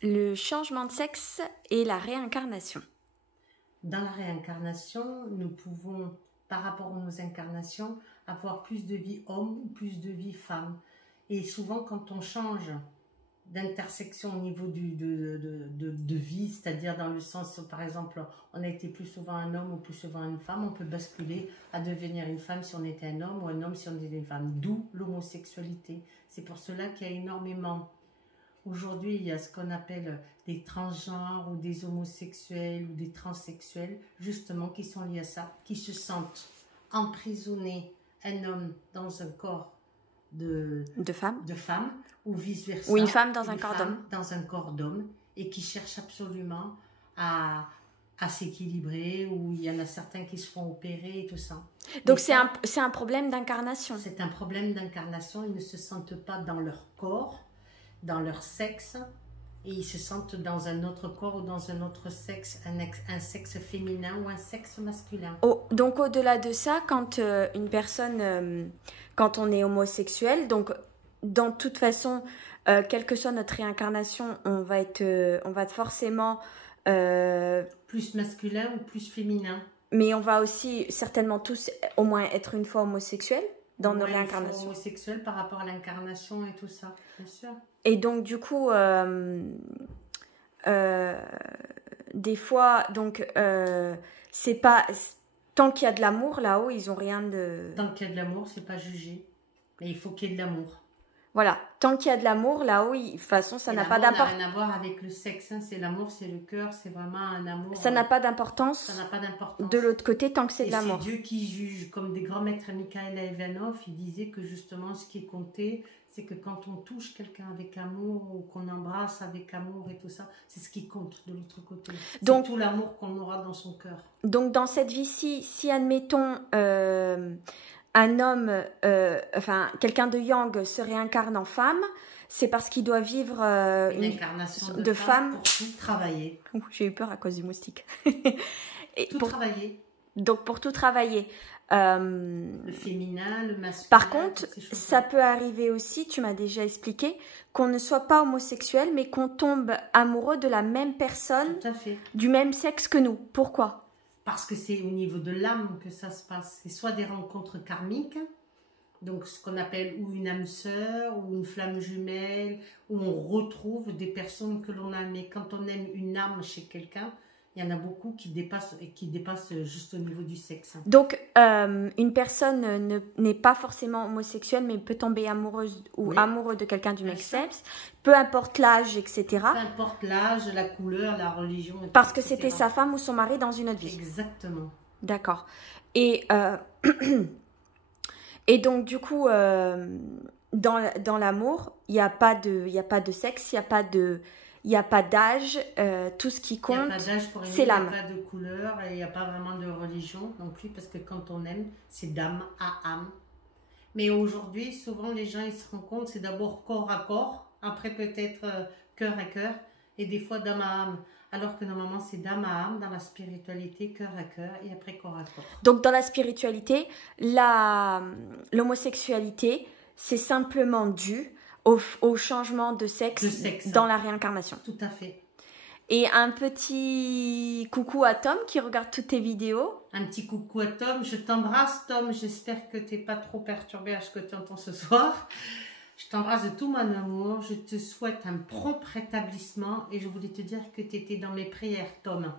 Le changement de sexe et la réincarnation. Dans la réincarnation, nous pouvons, par rapport à nos incarnations, avoir plus de vie homme ou plus de vie femme. Et souvent, quand on change d'intersection au niveau de vie, c'est-à-dire dans le sens, par exemple, on a été plus souvent un homme ou plus souvent une femme, on peut basculer à devenir une femme si on était un homme ou un homme si on était une femme, d'où l'homosexualité. C'est pour cela qu'il y a énormément. Aujourd'hui, il y a ce qu'on appelle des transgenres ou des homosexuels ou des transsexuels, justement, qui sont liés à ça, qui se sentent emprisonnés, un homme dans un corps de femme ou vice-versa. Ou une femme dans un corps d'homme. Dans un corps d'homme et qui cherchent absolument à s'équilibrer, ou il y en a certains qui se font opérer et tout ça. Donc c'est un problème d'incarnation. C'est un problème d'incarnation, ils ne se sentent pas dans leur corps, dans leur sexe, et ils se sentent dans un autre corps ou dans un autre sexe, un sexe féminin ou un sexe masculin. Donc au-delà de ça, quand une personne, quand on est homosexuel, donc dans toute façon, quelle que soit notre réincarnation, on va être forcément plus masculin ou plus féminin. Mais on va aussi certainement tous au moins être une fois homosexuels dans nos réincarnations. Une fois homosexuel par rapport à l'incarnation et tout ça, bien sûr. Et donc du coup, des fois, donc c'est pas tant qu'il y a de l'amour là-haut, ils ont rien de. Tant qu'il y a de l'amour, c'est pas jugé. Mais il faut qu'il y ait de l'amour. Voilà, tant qu'il y a de l'amour là-haut, de toute façon, ça n'a pas d'importance. Ça n'a rien à voir avec le sexe, hein. C'est l'amour, c'est le cœur, c'est vraiment un amour. Ça n'a pas d'importance. Ça n'a pas d'importance. De l'autre côté, tant que c'est de l'amour. C'est Dieu qui juge. Comme des grands maîtres, Mikhail Ivanov, il disait que justement, ce qui est compté, c'est que quand on touche quelqu'un avec amour ou qu'on embrasse avec amour et tout ça, c'est ce qui compte de l'autre côté. C'est tout l'amour qu'on aura dans son cœur. Donc, dans cette vie-ci, si admettons un homme, quelqu'un de yang se réincarne en femme, c'est parce qu'il doit vivre une incarnation de femme pour tout travailler. J'ai eu peur à cause du moustique. Travailler. Donc pour tout travailler. Le féminin, le masculin. Par contre, ça peut arriver aussi, tu m'as déjà expliqué, qu'on ne soit pas homosexuel, mais qu'on tombe amoureux de la même personne, tout à fait, du même sexe que nous. Pourquoi ? Parce que c'est au niveau de l'âme que ça se passe. C'est soit des rencontres karmiques, donc ce qu'on appelle ou une âme sœur, ou une flamme jumelle, où on retrouve des personnes que l'on a aimées. Quand on aime une âme chez quelqu'un, il y en a beaucoup qui dépassent juste au niveau du sexe. Donc, une personne n'est pas forcément homosexuelle, mais peut tomber amoureuse ou amoureux de quelqu'un du même sexe, peu importe l'âge, etc. Peu importe l'âge, la couleur, la religion, etc. Parce que c'était sa femme ou son mari dans une autre vie. Exactement. D'accord. Et donc, du coup, dans l'amour, il n'y a pas de sexe, il n'y a pas d'âge, tout ce qui compte, c'est l'âme. Il n'y a pas de couleur et il n'y a pas vraiment de religion non plus, parce que quand on aime, c'est d'âme à âme. Mais aujourd'hui, souvent les gens ils se rendent compte, c'est d'abord corps à corps, après peut-être cœur à cœur, et des fois d'âme à âme. Alors que normalement c'est d'âme à âme dans la spiritualité, cœur à cœur et après corps à corps. Donc dans la spiritualité, l'homosexualité, c'est simplement dû au changement de sexe dans la réincarnation. Tout à fait. Et un petit coucou à Tom qui regarde toutes tes vidéos. Un petit coucou à Tom. Je t'embrasse Tom. J'espère que tu n'es pas trop perturbé à ce que tu entends ce soir. Je t'embrasse de tout mon amour. Je te souhaite un prompt rétablissement. Et je voulais te dire que tu étais dans mes prières, Tom.